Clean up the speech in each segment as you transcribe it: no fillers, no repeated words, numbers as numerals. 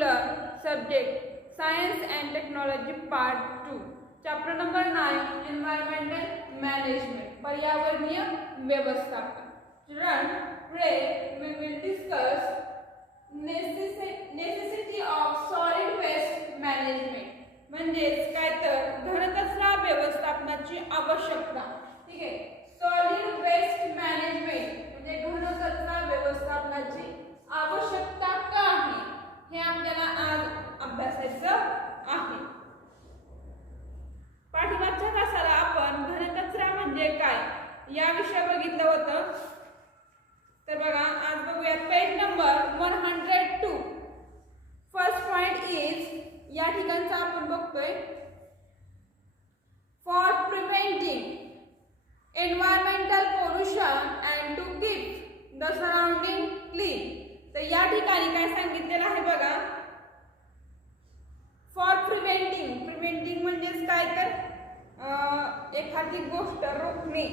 particular subject, Science and Technology Part 2. Chapter number 9, Environmental Management, पर्यावरणीय व्यवस्थापन. Children, today we will discuss necessity of solid waste management. म्हणजेच काय तर घनकचरा व्यवस्थापनाची आवश्यकता. ठीक आहे. सॉलिड वेस्ट मॅनेजमेंट म्हणजे घनकचरा व्यवस्थापनाची आवश्यकता का आहे हे आपल्याला आज अभ्यासायचं आहे. पाठीमागच्या तासाला आपण घनकचरा म्हणजे काय या विषय बघितलं होतं. तर बघा आज बघूया page number 102. First point is या ठिकाणचा आपण बघतोय for preventing environmental pollution and to keep the surrounding clean. तर या ठिकाणी काय सांगितलेलं आहे बघा फॉर प्रिव्हेंटिंग म्हणजेच काय तर एखादी गोष्ट रोखणे.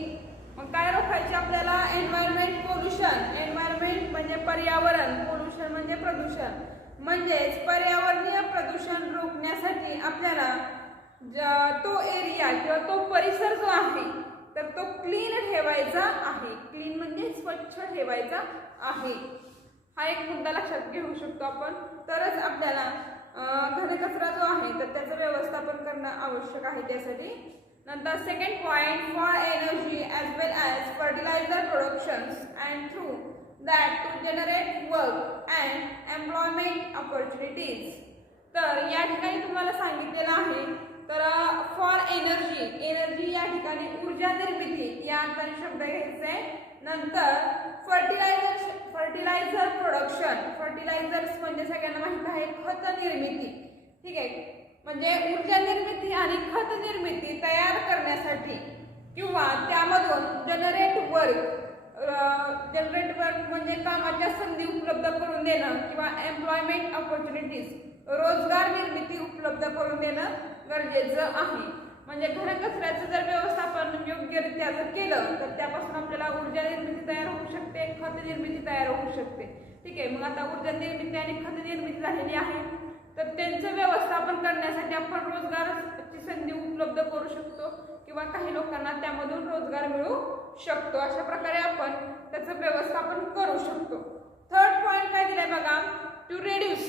मग काय रोखायचे आपल्याला एन्व्हायरमेंट पोल्युशन. एन्व्हायरमेंट म्हणजे पर्यावरण, पोल्युशन म्हणजे प्रदूषण. म्हणजेच पर्यावरणीय प्रदूषण रोखण्यासाठी आपल्याला तो एरिया किंवा तो परिसर जो आहे तर तो क्लीन ठेवायचा आहे. क्लीन म्हणजे स्वच्छ ठेवायचा आहे. हा एक मुद्दा लक्षात घेऊ शकतो आपण. तरच आपल्याला घनकचरा जो आहे तर त्याचं व्यवस्थापन करणं आवश्यक आहे त्यासाठी. नंतर second point for energy as well as fertiliser productions and through that to generate work and employment opportunities. तर या ठिकाणी तुम्हाला सांगितलेलं आहे तर फॉर एनर्जी या ठिकाणी ऊर्जा निर्मिती या अर्थाने शब्द घ्यायचा आहे. नंतर फर्टिलायझर प्रोडक्शन. फर्टिलायझर्स म्हणजे सगळ्यांना माहित आहे खत निर्मिती. ठीक आहे. म्हणजे ऊर्जा निर्मिती आणि खत निर्मिती तयार करण्यासाठी किंवा त्यामधून जनरेट वर्क म्हणजे कामाच्या संधी उपलब्ध करून देणं किंवा एम्प्लॉयमेंट ऑपॉर्च्युनिटीज रोजगार निर्मिती उपलब्ध करून देणं गरजेचं आहे. म्हणजे घनकचऱ्याचं जर व्यवस्थापन योग्यरित्या जर केलं तर त्यापासून आपल्याला ऊर्जा निर्मिती तयार होऊ शकते, खत निर्मिती तयार होऊ शकते. ठीक आहे. मग आता ऊर्जा निर्मिती आणि खत निर्मिती झालेली आहे तर त्यांचं व्यवस्थापन करण्यासाठी आपण रोजगाराची संधी उपलब्ध करू शकतो किंवा काही लोकांना त्यामधून रोजगार मिळू शकतो. अशा प्रकारे आपण त्याचं व्यवस्थापन करू शकतो. थर्ड पॉइंट काय दिलाय बघा to reduce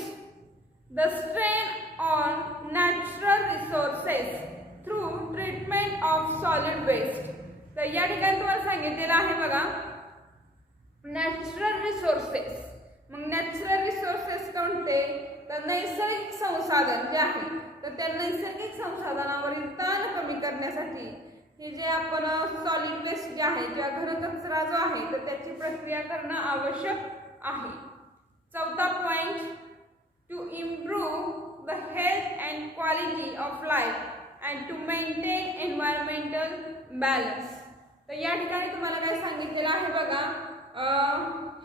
the strain on natural resources through treatment of solid waste. तर या ठिकाणी तुम्हाला सांगितलेलं आहे बघा नॅचरल रिसोर्सेस. मग नॅचरल रिसोर्सेस कोणते तर नैसर्गिक संसाधन जे आहे तर त्या नैसर्गिक संसाधनावरील ताण कमी करण्यासाठी हे जे आपण सॉलिड वेस्ट जे आहे किंवा घनकचरा जो आहे तर त्याची प्रक्रिया करणं आवश्यक आहे. चौथा point to improve the health and quality of life and to maintain environmental balance. तर या ठिकाणी तुम्हाला काय सांगितलेलं आहे बघा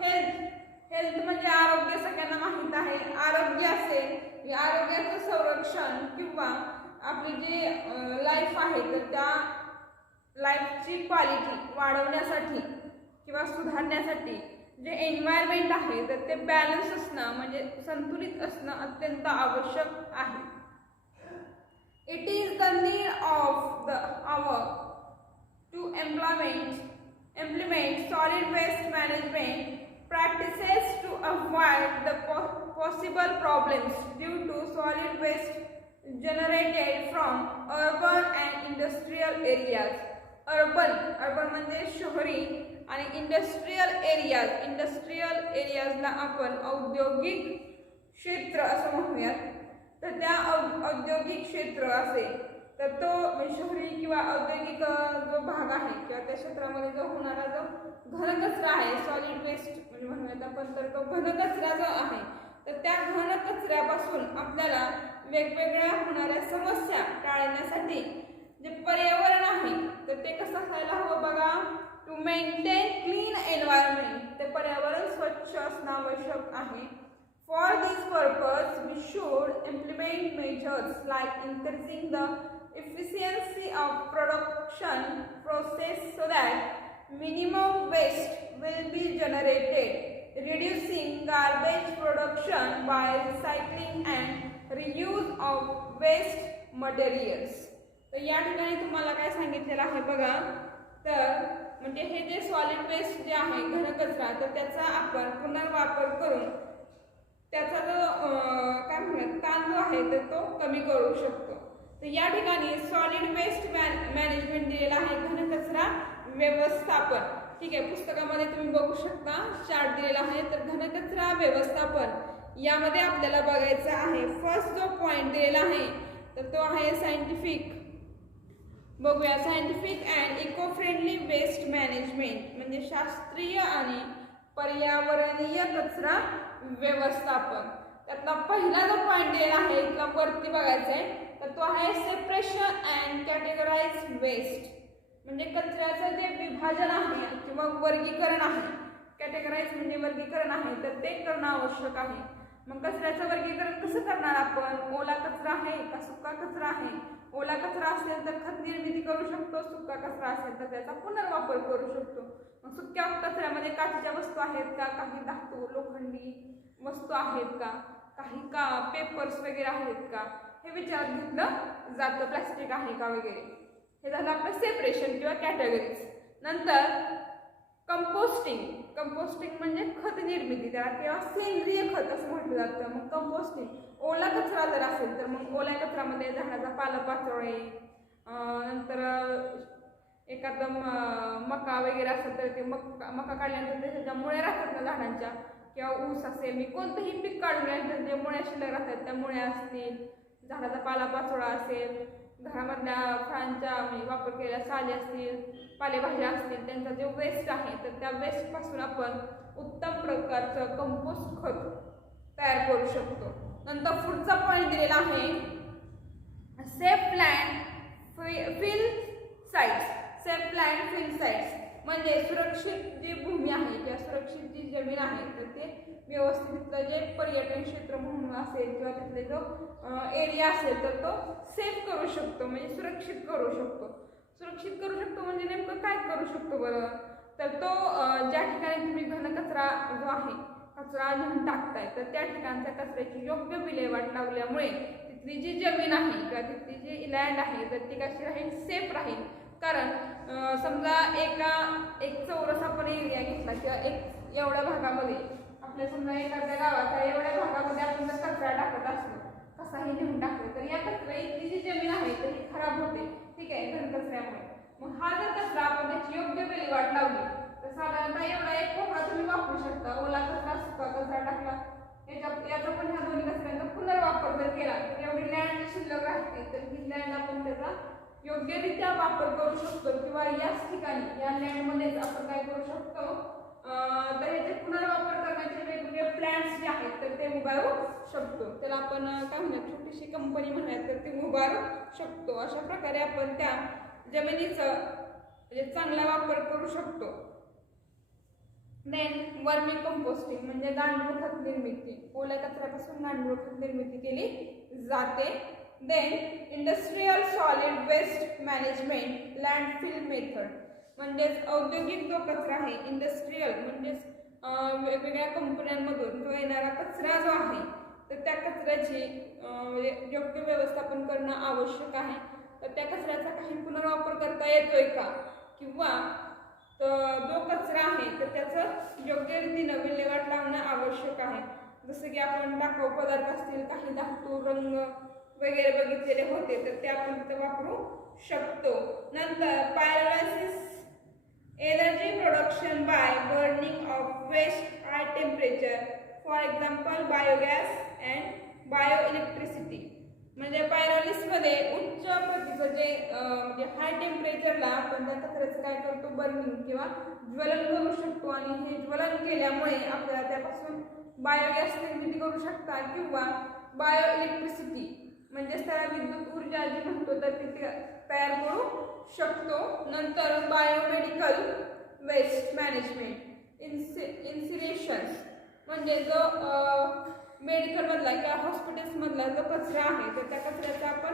हेल्थ म्हणजे आरोग्य. सगळ्यांना माहीत आहे आरोग्य असेल आरोग्याचं संरक्षण किंवा आपली जी लाईफ आहे तर त्या लाईफची क्वालिटी वाढवण्यासाठी किंवा सुधारण्यासाठी जे एन्व्हायरमेंट आहे तर ते बॅलन्स असणं म्हणजे संतुलित असणं अत्यंत आवश्यक आहे. It is the need of the hour to implement solid waste management practices to avoid the possible problems due to solid waste generated from urban and industrial areas. Urban म्हणजे शहरी आणि इंडस्ट्रियल एरियाजला आपण औद्योगिक क्षेत्र असं म्हणूयात. तर त्या औद्योगिक क्षेत्र असेल तर तो शहरी किंवा औद्योगिक जो भाग आहे किंवा त्या क्षेत्रामध्ये जो होणारा जो घनकचरा आहे सॉलिड वेस्ट म्हणजे म्हणूयात आपण तर तो घनकचरा जो आहे तर त्या घनकचऱ्यापासून आपल्याला वेगवेगळ्या होणाऱ्या समस्या टाळण्यासाठी जे पर्यावरण आहे तर ते कसं असायला हवं बघा टू मेंटेन क्लीन एन्व्हायरमेंट. ते पर्यावरण स्वच्छ असणं आवश्यक आहे. For this purpose, we should implement measures like increasing the efficiency of production process so that minimum waste will be generated, reducing garbage production by recycling of waste materials. तर या ठिकाणी तुम्हाला काय सांगितलेलं आहे बघा, तर म्हणजे हे जे सॉलिड वेस्ट जे आहे घनकचरा, तर त्याचा आपण पुनर्वापर करून त्याचा जो काय म्हणतात ताण जो आहे तर तो कमी करू शकतो. तर या ठिकाणी सॉलिड वेस्ट मॅनेजमेंट दिलेला आहे, घनकचरा व्यवस्थापन. ठीक आहे, पुस्तकामध्ये तुम्ही बघू शकता चार्ट दिलेला आहे. तर घनकचरा व्यवस्थापन यामध्ये आपल्याला बघायचं आहे फर्स्ट जो पॉइंट दिलेला आहे तर तो आहे सायंटिफिक. बघूया, scientific and eco friendly waste management म्हणजे शास्त्रीय आणि पर्यावरणीय कचरा व्यवस्थापन. त्यातला पहिला जो पॉइंट दिलेला आहे इथला वरती बघायचा आहे तर तो आहे सेपरेशन अँड कॅटेगराइज वेस्ट. म्हणजे कचऱ्याचं जे विभाजन आहे किंवा वर्गीकरण आहे, कॅटेगराइज म्हणजे वर्गीकरण आहे, तर ते करणं आवश्यक आहे. मग कचऱ्याचं वर्गीकरण कसं करणार आपण? ओला कचरा आहे का सुका कचरा आहे? ओला कचरा असेल तर खत निर्मिती करू शकतो, सुका कचरा असेल तर त्याचा पुनर्वापर करू शकतो. मग सुक्या कचऱ्यामध्ये काचेच्या वस्तू आहेत का, काही धातू लोखंडी वस्तू आहेत का, काही का पेपर्स वगैरे आहेत का, हे विचारात घेतलं जातं. प्लास्टिक आहे का वगैरे. हे झालं आपलं सेपरेशन किंवा कॅटेगरीज. नंतर कंपोस्टिंग. कंपोस्टिंग म्हणजे खत निर्मिती, त्याला किंवा सेंद्रिय खत असं म्हटलं जातं. मग कंपोस्टिंग ओला कचरा जर असेल तर मग ओल्या कचऱ्यामध्ये झाडाचा पालापाचोळे, नंतर एखादं मका वगैरे असेल तर ते मका काढल्यानंतर त्याच्या मुळ्या राहतात ना झाडांच्या, किंवा ऊस असेल, मी कोणतंही पीक काढल्यानंतर जे मुळ्या शिल्लक राहतात त्या मुळ्या असतील, झाडाचा पालापाचोळा असेल, घरामधल्या फळांच्या वापर केलेल्या साली असतील, पालेभाज्या असतील, त्यांचा जो वेस्ट आहे तर त्या वेस्टपासून आपण उत्तम प्रकारचं कंपोस्ट खत तयार करू शकतो. नंतर पुढचा पॉईंट दिलेला आहे safe landfill sites. Safe landfill sites म्हणजे सुरक्षित जी भूमी आहे किंवा सुरक्षित जी जमीन आहे तर ते व्यवस्थित जे पर्यटन क्षेत्र म्हणून असेल किंवा तिथले जो एरिया असेल तर तो सेफ करू शकतो, म्हणजे सुरक्षित करू शकतो. सुरक्षित करू शकतो म्हणजे नेमकं काय करू शकतो बरं? तर तो ज्या ठिकाणी तुम्ही घनकचरा जो आहे कचरा घेऊन टाकताय तर त्या ठिकाणच्या कचऱ्याची योग्य विल्हेवाट लावल्यामुळे तिथली जी जमीन आहे किंवा तिथली जी लँड आहे तर ती कशी राहील? सेफ राहील. कारण समजा एक चौरस आपण एरिया घेतला किंवा एक एवढ्या भागामध्ये आपल्या समजा एखाद्या गावाच्या एवढ्या भागामध्ये आपण जर कचरा टाकत असलो, कसाही नेऊन टाकलो तर या कचऱ्याची जी जमीन आहे तर ती खराब होते. ठीक आहे, घनकचऱ्यामुळे. मग हा जर कचरा आपण त्याची योग्य विल्हेवाट लावली तर साधारणतः एवढा एक कोपरा तुम्ही वापरू शकता. ओला कचरा सुका कचरा टाकला याचा पण ह्या दोन्ही कचऱ्यांचा पुनर्वापर जर केला तर एवढी लँड शिल्लक राहते तर ही लँड आपण त्याचा योग्यरित्या वापर करू शकतो. किंवा याच ठिकाणी या लँडमध्येच आपण काय करू शकतो तर याचे पुनर्वापर करण्याचे वेगवेगळे प्लॅन्स जे आहेत तर ते उभारू शकतो. त्याला आपण काय म्हणतात छोटीशी कंपनी म्हणायचं तर ते उभारू शकतो. अशा प्रकारे आपण त्या जमिनीचा म्हणजे चांगला वापर करू शकतो. देन वर्मी कंपोस्टिंग म्हणजे गांडूळ खत निर्मिती. ओल्या कचऱ्यापासून गांडूळ खत निर्मिती केली जाते. Then industrial solid waste management landfill method म्हणजेच औद्योगिक जो कचरा आहे, इंडस्ट्रियल म्हणजेच वेगवेगळ्या कंपन्यांमधून जो येणारा कचरा जो आहे तर त्या कचऱ्याची योग्य व्यवस्थापन करणं आवश्यक आहे. तर त्या कचऱ्याचा काही पुनर्वापर करता येतोय का, किंवा जो कचरा आहे तर त्याचं योग्य रीतीनं विल्हेवाट लावणं आवश्यक आहे. जसं की आपण टाकाऊ पदार्थ असतील, काही धातू रंग वगैरे बघितलेले होते तर ते आपण तिथे वापरू शकतो. नंतर pyrolysis energy production by burning of waste high temperature, for example biogas and bio electricity. म्हणजे पायरोलिसमध्ये उच्च प्रतीचं जे म्हणजे हाय टेम्परेचरला आपण त्या कचऱ्याचं काय करतो बर्निंग किंवा ज्वलन करू शकतो. आणि हे ज्वलन केल्यामुळे आपल्याला त्यापासून बायोगॅस निर्मिती करू शकता किंवा बायो इलेक्ट्रिसिटी म्हणजेच त्याला विद्युत ऊर्जा जी म्हणतो तर ती तयार करू शकतो. नंतर बायोमेडिकल वेस्ट मॅनेजमेंट इन्सिरेशन्स म्हणजे जो मेडिकलमधला किंवा हॉस्पिटल्समधला जो कचरा आहे तर त्या कचऱ्याचा आपण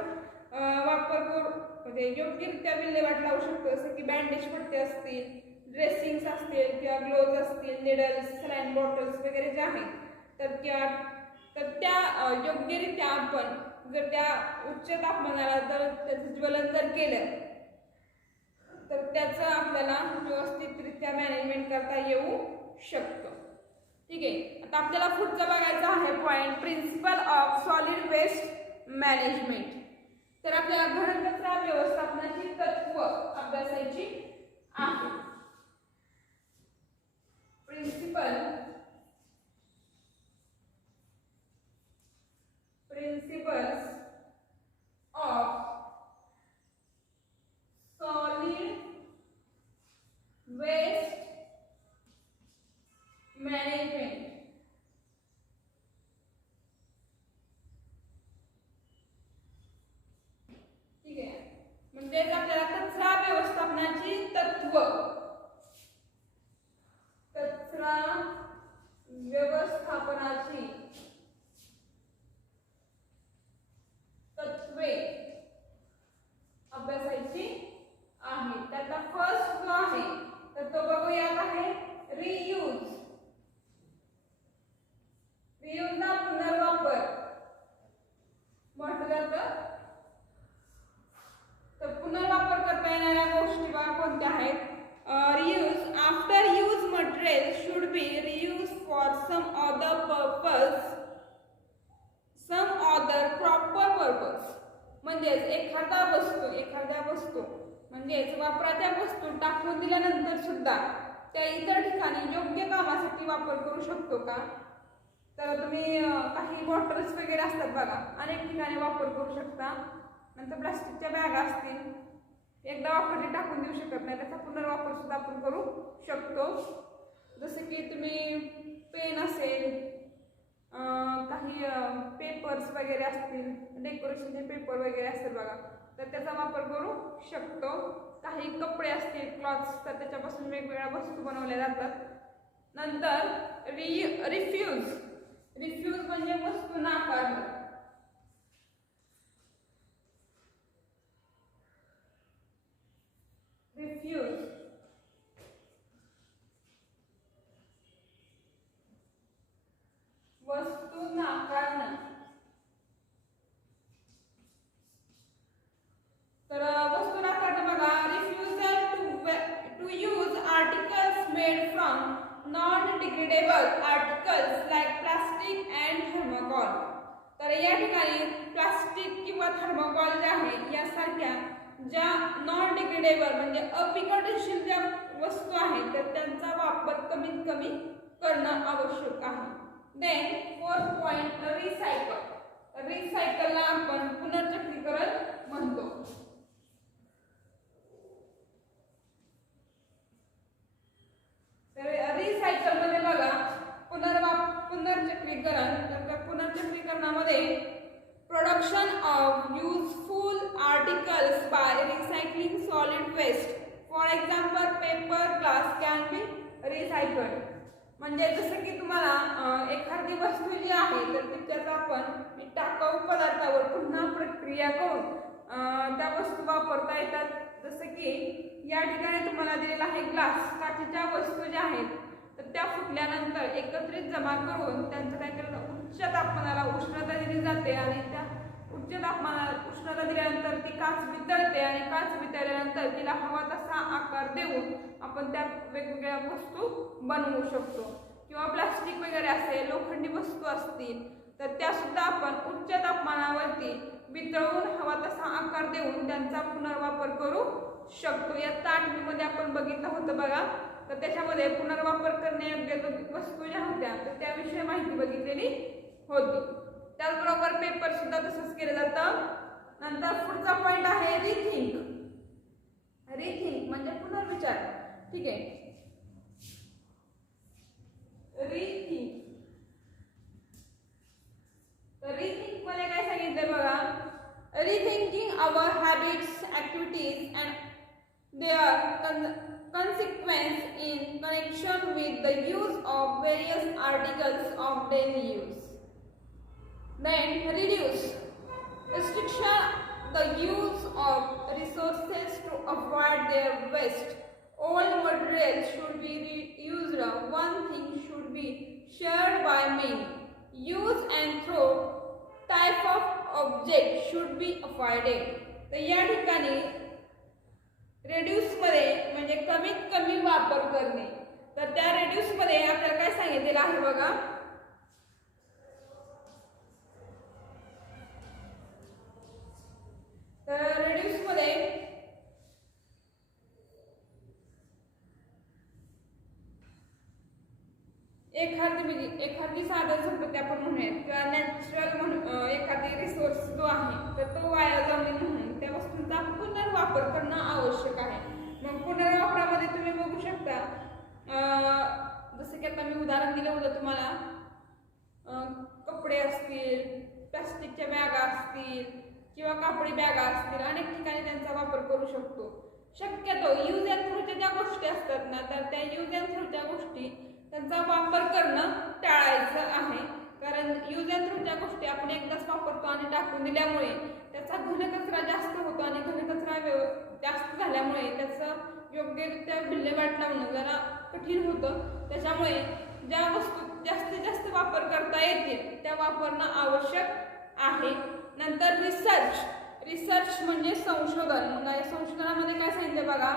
वापर करू म्हणजे योग्यरित्या विल्हेवाट लावू शकतो. जसं की बँडेज पट्टे असतील, ड्रेसिंग्स असतील किंवा ग्लोव्ज असतील, निडल्स, सलाईन बॉटल्स वगैरे जे आहेत तर त्या योग्यरित्या आपण जर त्या उच्च तापमानाला जर त्याचं ज्वलन जर केलं तर त्याचं आपल्याला व्यवस्थितरित्या मॅनेजमेंट करता येऊ शकतं. ठीक आहे. आता आपल्याला पुढचं बघायचं आहे point principle of solid waste management. तर आपल्याला घनकचरा व्यवस्थापनाची तत्व अभ्यासायची आहे. Principles of solid waste management. ठीक आहे. म्हणजेच आपल्याला कचरा व्यवस्थापनाची तत्व, कचरा व्यवस्थापनाची तत्वे अभ्यासायची आहे. त्यातला फर्स्ट जो आहे तर तो बघूयात आहे रियूज. रियूजला पुनर्वापर म्हटलं जातं. तर पुनर्वापर करता येणाऱ्या गोष्टी बघा कोणत्या आहेत. Reuse after use material should be reuse for some other purpose, some other proper purpose. म्हणजेच एखाद्या वस्तू म्हणजेच वापराच्या वस्तू टाकून दिल्यानंतर सुद्धा त्या इतर ठिकाणी योग्य कामासाठी वापर करू शकतो का. तर तुम्ही काही बॉटल्स वगैरे असतात बघा, अनेक ठिकाणी वापर करू शकता. नंतर प्लास्टिकच्या बॅगा असतील, एकदा वापरली टाकून देऊ शकत नाही, त्याचा पुनर्वापर सुद्धा आपण करू शकतो. जसे की तुम्ही पेन असेल, काही पेपर्स वगैरे असतील, डेकोरेशनचे पेपर वगैरे असतील बघा, तर त्याचा वापर करू शकतो. काही कपडे असतील, क्लॉथ्स, तर त्याच्यापासून वेगवेगळ्या वस्तू बनवल्या जातात. नंतर रिफ्यूज म्हणजे वस्तू नाकारणं. रिफ्यूज वस्तू नाकारणं. तर वस्तू नाकारणं बघा, refusal to use articles made from non degradable articles like plastic and thermocol. तर या ठिकाणी प्लास्टिक किंवा थर्मोकॉल जे आहे यासारख्या ज्या नॉन डिग्रेडेबल म्हणजे अविघटनशील ज्या वस्तू आहेत तर त्यांचा वापर कमीत कमी करणं आवश्यक आहे. Then 4th point recycle. रिसायकलला आपण पुनर्चक्रीकरण म्हणतो. तर रिसायकल मध्ये बघा पुनर्चक्रीकरण. तर पुनर्चक्रीकरणामध्ये production of useful articles by recycling solid waste. For example paper, glass can be recycled. म्हणजे जसं की तुम्हाला एखादी वस्तू जी आहे तर त्याचा आपण टाकाऊ पदार्थावर पुन्हा प्रक्रिया करून त्या वस्तू वापरता येतात. जसं की या ठिकाणी तुम्हाला दिलेला आहे ग्लास, काचेच्या वस्तू ज्या आहेत तर त्या फुटल्यानंतर एकत्रित जमा करून त्यांचं काय केलं, उच्च तापमानाला उष्णता दिली जाते आणि त्या उच्च तापमानाला उष्णता दिल्यानंतर ती काच वितळते आणि काच वितळल्यानंतर तिला हवा तसा आकार देऊन आपण त्या वेगवेगळ्या वस्तू बनवू शकतो. किंवा प्लास्टिक वगैरे असेल, लोखंडी वस्तू असतील तर त्या सुद्धा आपण उच्च तापमानावरती वितळवून हवा तसा आकार देऊन त्यांचा पुनर्वापर करू शकतो. या 8वी मध्ये आपण बघितलं होतं बघा. तर त्याच्यामध्ये पुनर्वापर करण्यायोग्य वस्तू ज्या होत्या तर त्याविषयी माहिती बघितलेली होती. त्याचबरोबर पेपर सुद्धा तसंच केलं जातं. नंतर पुढचा पॉइंट आहे रिथिंक. रिथिंक म्हणजे पुनर्विचार. ठीक आहे. रिथिंक. तर रिथिंक मध्ये काय सांगितलं बघा, rethinking our habits, activities and their consequence in connection with the use of various articles of daily use. Then reduce. Restriction the use of resources to avoid their waste. All materials should be reused. One thing should be shared by many. Use and throw object should be avoided. तर या ठिकाणी रेड्यूसमध्ये म्हणजे कमीत कमी वापर करणे. तर त्या रेड्यूसमध्ये आपल्याला काय सांगितलेलं आहे बघा. तर रेड्यूसमध्ये एखादी साधन संपत्ती आपण म्हणूयात किंवा नॅचरल म्हणून एखादी रिसोर्स जो आहे तर तो वाया जाऊ नये म्हणून त्या वस्तूंचा पुनर्वापर करणं आवश्यक आहे. मग पुनर्वापरामध्ये तुम्ही बघू शकता जसं की आता मी उदाहरण दिलं होतं तुम्हाला, कपडे असतील, प्लास्टिकच्या बॅगा असतील किंवा कापडी बॅगा असतील, अनेक ठिकाणी त्यांचा वापर करू शकतो. शक्यतो यूज अँड थ्रोच्या ज्या गोष्टी असतात ना तर त्या यूज अँड थ्रोच्या गोष्टी त्यांचा वापर करणं टाळायचं आहे. कारण यूज अँड थ्रोच्या गोष्टी आपण एकदाच वापरतो आणि टाकून दिल्यामुळे त्याचा घनकचरा जास्त होतो आणि घनकचरा जास्त झाल्यामुळे त्याचं योग्यरित्या विल्हेवाट लावणं जरा कठीण होतं. त्याच्यामुळे ज्या वस्तू जास्तीत जास्त वापर करता येतील त्या वापरणं आवश्यक आहे. नंतर रिसर्च म्हणजे संशोधन. मग या संशोधनामध्ये काय सांगितलं बघा,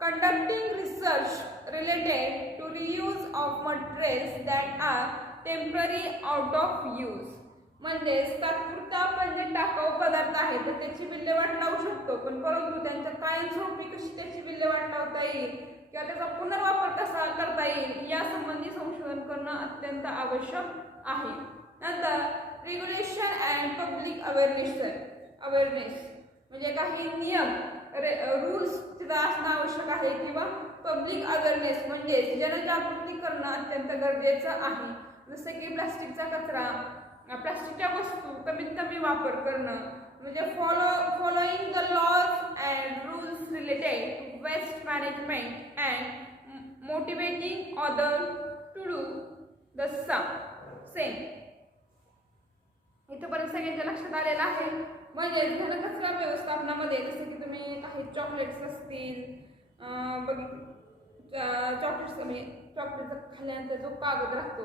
conducting research related to reuse of materials that are temporary out of use. म्हणजे तात्पुरता आपण जे टाकाऊ पदार्थ आहेत तर त्याची विल्हेवाट लावू शकतो, पण परंतु त्यांच्या कायमस्वरूपी कशी त्याची विल्हेवाट लावता येईल किंवा त्याचा पुनर्वापर कसा करता येईल यासंबंधी संशोधन करणं अत्यंत आवश्यक आहे. नंतर रेग्युलेशन अँड पब्लिक अवेअरनेस म्हणजे काही नियम रूल्स तिथं असणं आवश्यक आहे किंवा पब्लिक अवेअरनेस म्हणजे जनजागृती करणं अत्यंत गरजेचं आहे. जसं की प्लास्टिकचा कचरा, प्लास्टिकच्या वस्तू कमीत कमी वापर करणं म्हणजे following the laws and rules related to waste management and motivating other to do the same. इथंपर्यंत सगळ्यांच्या लक्षात आलेलं आहे. म्हणजे घनकचरा व्यवस्थापनामध्ये जसं की तुम्ही काही चॉकलेट्स असतील चॉकलेटचा खाल्ल्यानंतर जो कागद राहतो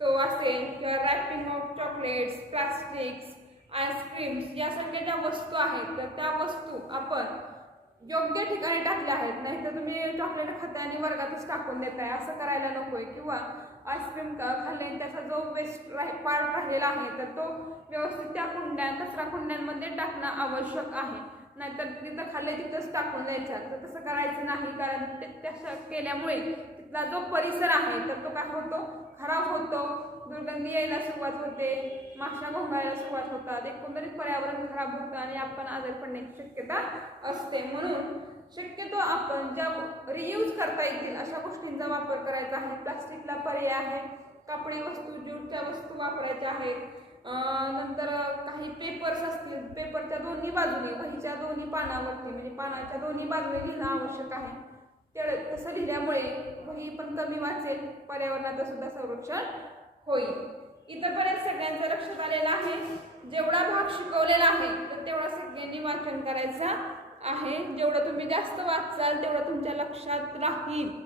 तो असेल किंवा wrapping of chocolates, plastics, ice creams या सगळ्या ज्या वस्तू आहेत तर त्या वस्तू आपण योग्य ठिकाणी टाकल्या आहेत. नाही तर तुम्ही चॉकलेट खाताय आणि वर्गातच टाकून देताय, असं करायला नकोय. किंवा आईस्क्रीम खाल्ल्याने त्याचा जो वेस्ट पार्ट राहिलेला आहे तर तो व्यवस्थित त्या कचरा कुंड्यांमध्ये टाकणं आवश्यक आहे. नाहीतर तिथं खाल्ले तिथंच टाकून द्यायच्या, तर तसं करायचं नाही. कारण तसं केल्यामुळे तिथला जो परिसर आहे तर तो काय होतो, खराब होतो, दुर्गंधी यायला सुरुवात होते, माशा घोंगायला सुरुवात होतात, एकंदरीत पर्यावरण खराब होतं आणि आपण आजारी पडण्याची शक्यता असते. म्हणून शक्यतो आपण ज्या रियूज करता येतील अशा गोष्टींचा वापर करायचा आहे. प्लास्टिकला पर्याय आहे, कापडी वस्तू, ज्यूटच्या वस्तू वापरायच्या आहेत. नंतर काही पेपर्स असतील, पेपरच्या दोन्ही बाजूने, वहीच्या दोन्ही पानावरती म्हणजे पानाच्या दोन्ही बाजूने लिहिणं आवश्यक आहे. तसं लिहिल्यामुळे वही पण कमी वाचेल, पर्यावरणाचं सुद्धा संरक्षण होईल. इथंपर्यंत सगळ्यांचं लक्षात आलेलं आहे. जेवढा भाग शिकवलेला आहे तर तेवढा सगळ्यांनी वाचन करायचा आहे. जेवढं तुम्ही जास्त वाचाल तेवढं तुमच्या लक्षात राहील.